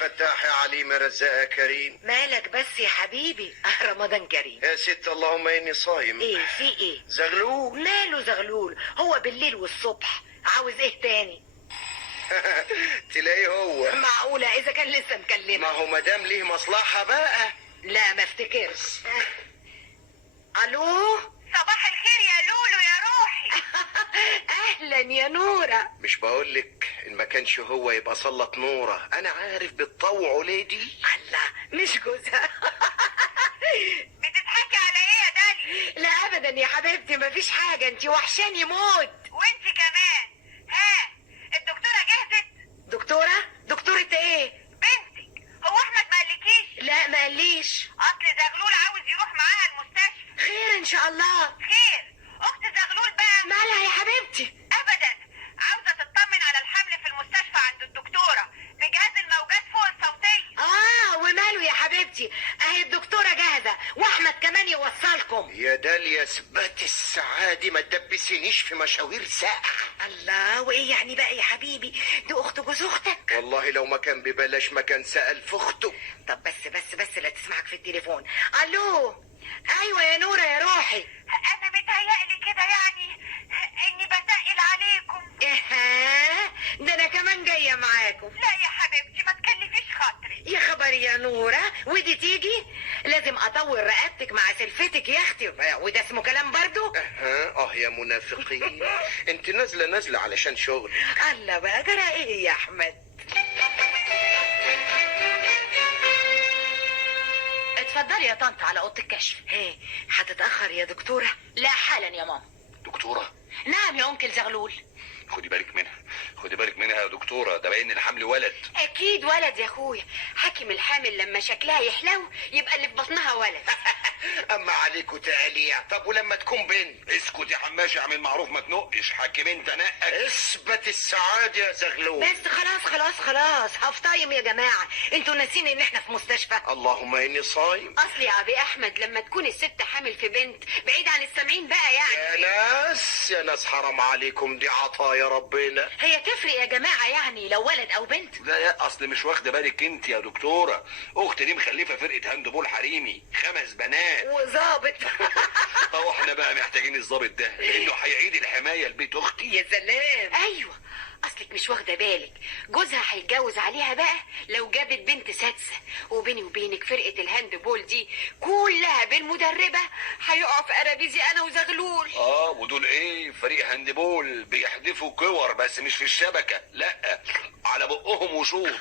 فتاح يا عليم يا رزاق يا كريم. مالك بس يا حبيبي؟ رمضان كريم. يا ست اللهم اني صايم. ايه في ايه؟ زغلول. ماله زغلول؟ هو بالليل والصبح عاوز ايه تاني؟ تلاقيه هو. معقولة اذا كان لسه مكلمة؟ ما هو مدام ليه مصلحة بقى. لا ما افتكرش. الو، صباح الخير يا لولو يا روحي. اهلا يا نورة. مش بقولك ان ما كانش هو يبقى سلط نورة. انا عارف بتطوعوا ليه دي. الله، مش جوزها. بتضحكي على ايه يا داليا؟ لا ابدا يا حبيبتي مفيش حاجة، انتي وحشاني موت. وانت كمان. ها الدكتورة جهزت؟ دكتورة ايه؟ بنتك. هو احمد ما قالكيش؟ لا ما قاليش. اصل زغلول عاوز يروح معاها المستشفى. خير ان شاء الله. خير. اخت زغلول بقى مالها يا حبيبتي؟ ابدا عاوزة تطمن على الحمل في المستشفى عند الدكتورة بجهاز الموجات فوق الصوتية. وماله يا حبيبتي، اهي الدكتورة جاهزة واحمد كمان يوصلكم. يا داليا اثبات السعادة ما تدبسنيش في مشاوير ساقعة. الله، وايه يعني بقى يا حبيبي؟ دي اخت جوز اختك. والله لو ما كان ببلاش ما كان سأل في اخته. طب بس لا تسمعك في التليفون. الو، ايوه يا نورة يا روحي. انا متهيألي كده يعني اني بتقل عليكم. ده انا كمان جاية معاكم. لا يا حبيبتي ما تكلفيش خاطري. يا خبر يا نورة، ودي تيجي؟ لازم اطول رقبتك مع سلفتك يا اختي، وده اسمه كلام برضو؟ يا منافقين. انت نازلة علشان شغل. الله بقى، جرى ايه يا احمد؟ اتفضلي يا طنط على اوضه الكشف. ايه هتتاخر يا دكتوره؟ لا حالا يا ماما. دكتورة؟ نعم يا انكل زغلول. خدي بالك منها يا دكتورة، ده باين الحمل ولد. اكيد ولد يا اخويا، حاكم الحامل لما شكلها يحلو يبقى اللي في بطنها ولد. اما عليكوا تقاليع. طب ولما تكون بنت؟ اسكت يا حماشي، اعمل معروف ما تنقش. حاكم انت نقك. اثبت السعادة يا زغلول. بس خلاص هاف تايم يا جماعه، انتوا ناسين ان احنا في مستشفى. اللهم اني صايم. اصل يا ابي احمد لما تكون الست حامل في بنت بعيد عن السامعين بقى يعني. يا ناس حرام عليكم، دي عطايا ربنا. هي تفرق يا جماعه يعني لو ولد او بنت؟ لا اصل مش واخده بالك انت يا دكتورة، اختي دي مخلفة فرقة هاند بول حريمي 5 بنات. وظابط. احنا بقى محتاجين الظابط ده لانه هيعيد الحماية لبيت اختي. يا سلام. ايوه، اصلك مش واخده بالك، جوزها هيتجوز عليها بقى لو جابت بنت سادسه، وبيني وبينك فرقه الهاند بول دي كلها بالمدربه هيقع في قرابيزي انا وزغلول. ودول ايه؟ فريق هاند بول بيحدفوا كور بس مش في الشبكة، لا على بقهم وشوط.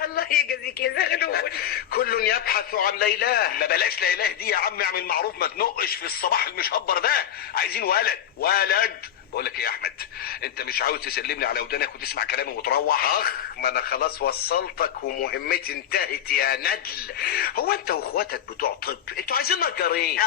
الله يجازيك يا زغلول. كل يبحث عن ليلاه. ما بلاش ليلاه دي يا عم، اعمل معروف ما تنقش في الصباح المشبر ده. عايزين ولد. بقول لك ايه يا احمد، انت مش عاوز تسلمني على ودانك وتسمع كلامي وتروح؟ ما انا خلاص وصلتك ومهمتي انتهت يا ندل. هو انت واخواتك بتوع طب انتوا عايزين نجارين؟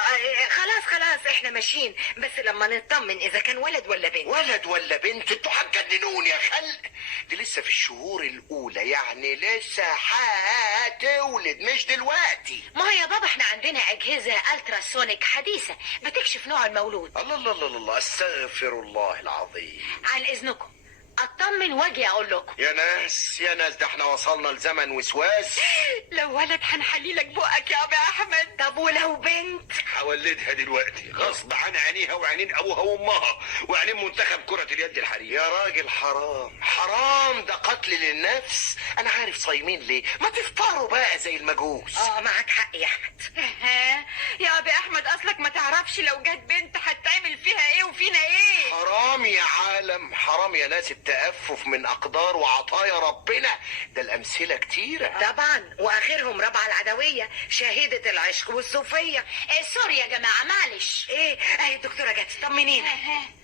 خلاص احنا ماشيين، بس لما نطمن اذا كان ولد ولا بنت. ولد ولا بنت؟ انتوا هتجننوني يا خلق. دي لسه في الشهور الاولى، يعني لسه هتولد مش دلوقتي. ما هي يا بابا احنا عندنا اجهزه التراسونيك حديثه بتكشف نوع المولود. الله استغفر الله العظيم. عن اذنكم اطمن واجي اقول لكم. يا ناس ده احنا وصلنا لزمن وسواس. لو ولد هنحلي لك بقك يا ابي احمد. طب ولو بنت؟ هولدها دلوقتي غصب عن عينيها وعينين ابوها وامها وعينين منتخب كرة اليد الحريم. يا راجل حرام، ده قتل للنفس. انا عارف صايمين ليه، ما تفطروا بقى زي المجوس. معك حق يا احمد. يا ابي احمد اصلك ما تعرفش لو جت بنت هتعمل فيها ايه وفينا ايه. حرام يا عالم، حرام يا ناس التأفف من أقدار وعطايا ربنا. ده الأمثلة كتيرة طبعا، وآخرهم ربعة العدوية شهيدة العشق والصوفية. سوري يا جماعة معلش. اهي الدكتورة جت، طمنينا.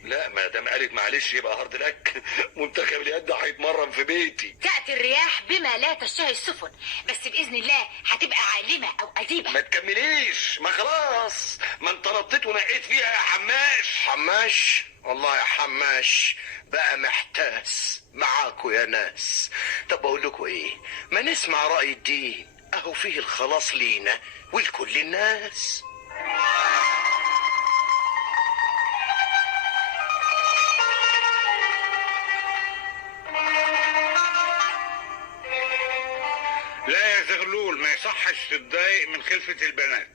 لا ما دام قالت معلش يبقى هارد لك. منتخب اليد هيتمرن في بيتي. تأتي الرياح بما لا تشتهي السفن، بس بإذن الله هتبقى عالمة أو أديبة. ما تكمليش، ما خلاص، ما انت نطيت ونقيت فيها يا حماش. والله يا حماش بقى محتاس معاكوا يا ناس. طب اقول لكم ايه، ما نسمع رأي الدين، اهو فيه الخلاص لينا ولكل الناس. زغلول ما يصحش تتضايق من خلفة البنات،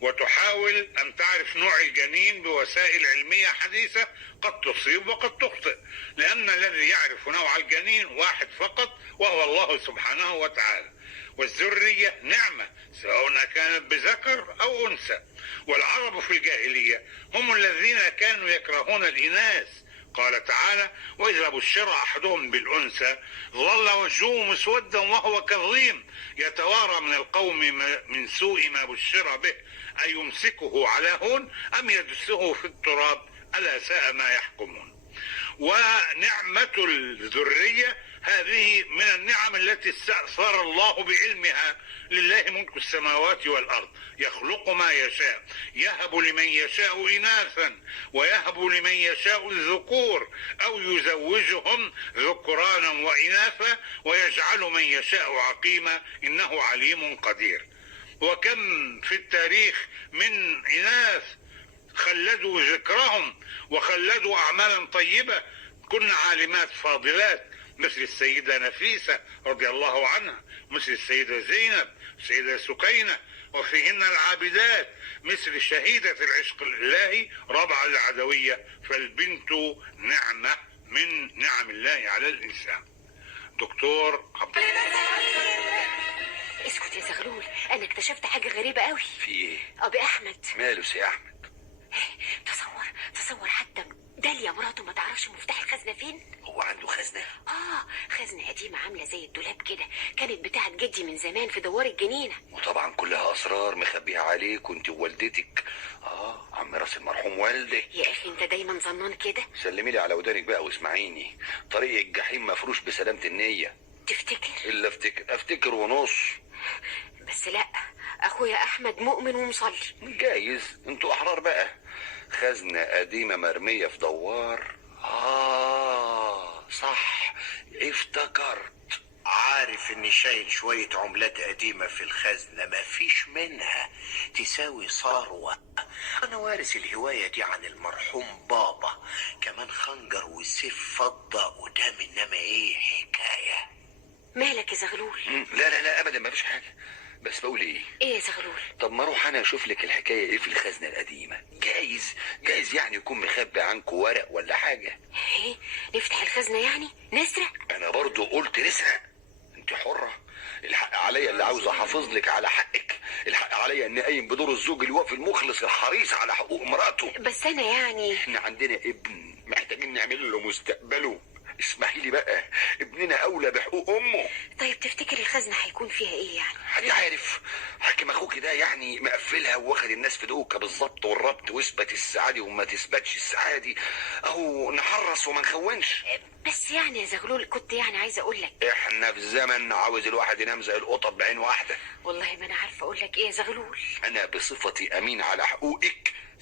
وتحاول أن تعرف نوع الجنين بوسائل علمية حديثة قد تصيب وقد تخطئ، لأن الذي يعرف نوع الجنين واحد فقط وهو الله سبحانه وتعالى. والذرية نعمة سواء كانت بذكر أو أنثى، والعرب في الجاهلية هم الذين كانوا يكرهون الإناث. قال تعالى: وإذا بشر أحدهم بالأنثى ظل وجهه مسودا وهو كظيم يتوارى من القوم من سوء ما بشر به أيمسكه على هون أم يدسه في التراب ألا ساء ما يحكمون. ونعمة الذرية هذه من النعم التي استأثر الله بعلمها. لله ملك السماوات والأرض يخلق ما يشاء، يهب لمن يشاء إناثا ويهب لمن يشاء الذكور أو يزوجهم ذكرانا وإناثا ويجعل من يشاء عقيما إنه عليم قدير. وكم في التاريخ من إناث خلدوا ذكرهم وخلدوا أعمالا طيبة، كن عالمات فاضلات مثل السيدة نفيسة رضي الله عنها، مثل السيدة زينب، السيدة سكينة، وفيهن العابدات مثل شهيدة العشق الإلهي ربعة العدوية. فالبنت نعمة من نعم الله على الإنسان. دكتور عبد اسكت يا زغلول، انا اكتشفت حاجة غريبة قوي. في ايه؟ ابي احمد. ماله سي احمد؟ تصور حتى داليا مراته ما تعرفش مفتاح الخزنة فين. هو عنده خزنة؟ خزنة قديمة عاملة زي الدولاب كده، كانت بتاعت جدي من زمان في دوار الجنينة، وطبعا كلها اسرار مخبيها عليك وانت ووالدتك. عم راس المرحوم والدك. يا اخي انت دايما ظنان كده. سلمي لي على ودانك بقى واسمعيني، طريق الجحيم مفروش بسلامة النية. تفتكر؟ الا افتكر ونص. بس لا، اخويا احمد مؤمن ومصلي. جايز انتوا احرار بقى. خزنة قديمة مرمية في دوار. صح، افتكرت. عارف اني شايل شوية عملات قديمة في الخزنة مفيش منها تساوي ثروة. انا وارث الهواية دي عن المرحوم بابا، كمان خنجر وسيف فضة قدام، انما ايه حكاية. مالك يا زغلول؟ لا ابدا مفيش حاجة، بس بقول ايه يا زغلول؟ طب ما اروح انا اشوف لك الحكاية ايه في الخزنة القديمة. جايز يعني يكون مخبي عنكم ورق ولا حاجة. ايه، نفتح الخزنة يعني نسرق؟ انا برضو قلت نسرق، انت حرة. الحق عليا اللي عاوز احافظ لك على حقك، الحق عليا اني قايم بدور الزوج الوفي المخلص الحريص على حقوق مراته. بس انا يعني احنا عندنا ابن محتاجين نعمل له مستقبله. اسمحي لي بقى، ابننا اولى بحقوق امه. طيب تفتكر الخزنة هيكون فيها ايه يعني؟ حد عارف؟ حاكم اخوك ده يعني مقفلها واخد الناس في دوكه بالظبط والربط، واثبت السعادي وما تثبتش السعادي، اهو نحرص وما نخونش. بس يعني يا زغلول كنت يعني عايزه اقول لك، احنا في زمن عاوز الواحد ينام زي القطط بعين واحده. والله ما انا عارفه اقول لك ايه يا زغلول. انا بصفتي امين على حقوقك